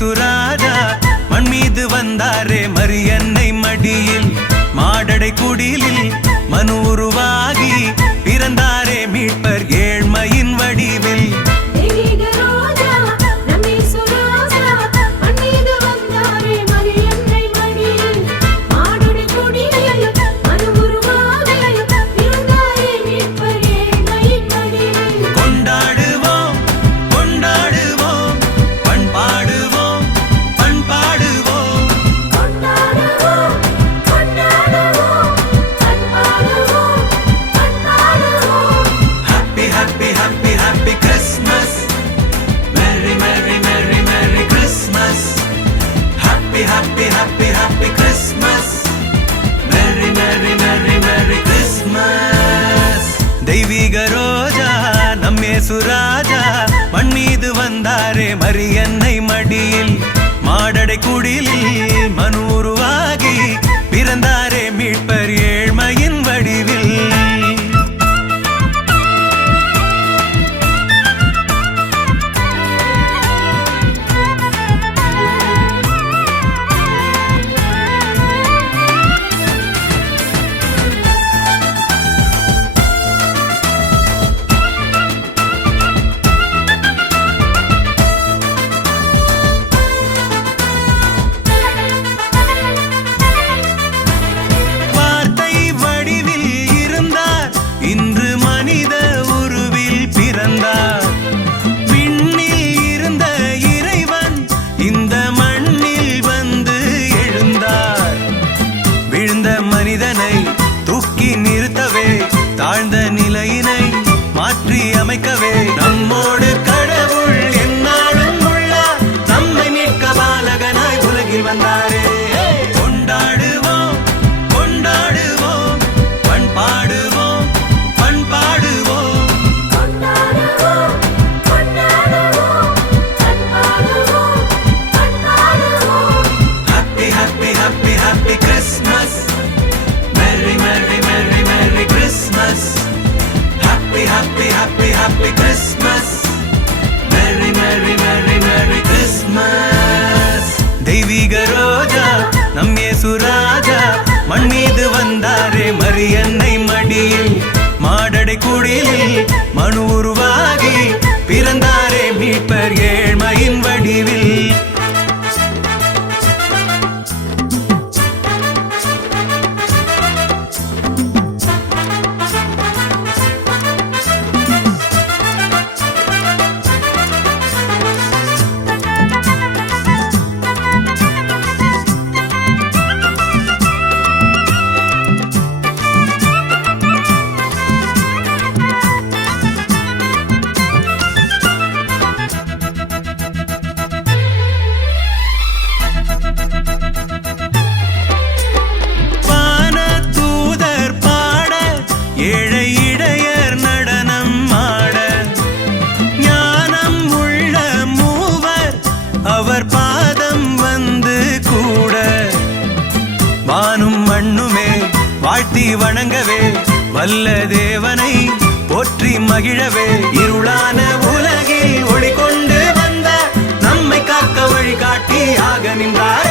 இயேசுராஜா மண் மீது வந்தாரே மரியன்னை மடியில் மாடடை குடிலில் மனு உருவாகி பிறந்தாரே மீட்பர் ஏழ்மையின் வடிவில் Happy Christmas Merry Merry Merry Merry Christmas தெய்வீக ரோஜா நம் இயேசுராஜா மண் மீது வந்தாரே மரியன்னை மடியில் மாடடை குடிலில் மனு உருவாகி பிறந்தாரே மீட்பர் ஏழ்மையின் வடிவில் இன்று மனித உருவில் பிறந்தார் விண்ணில் இருந்த இறைவன் இந்த மண்ணில் வந்து எழுந்தார் விழுந்த மனிதனை தூக்கி நிறுத்தவே தாழ்ந்த நிலையினை மாற்றி அமைக்கவே நம்மோடு கடவுள் எந்நாளும் உள்ளார் நம்மை மீட்க பாலகனாய் உலகில் வந்தாரே கொண்டாடுவோம் கொண்டாடுவோம் பண்பாடுவோம் Happy Christmas Merry Merry Merry Merry Christmas Happy Christmas Merry Merry Merry Merry Christmas தெய்வீக ரோஜா நம் இயேசுராஜா மண் மீது வந்தாரே மரியன்னை மடியில் மாடடை குடிலில் மனு உருவாகி பிறந்தாரே மீட்பர் ஏழ்மையின் வடிவில் ஏழை இடையர் நடனம் ஆட ஞானம் உள்ள மூவர் அவர் பாதம் வந்து கூட வானும் மண்ணுமே வாழ்த்தி வணங்கவே வல்ல தேவனை போற்றி மகிழவே இருளான உலகில் ஒளி கொண்டு வந்த நம்மை காக்க வழிகாட்டி ஆக நின்றார்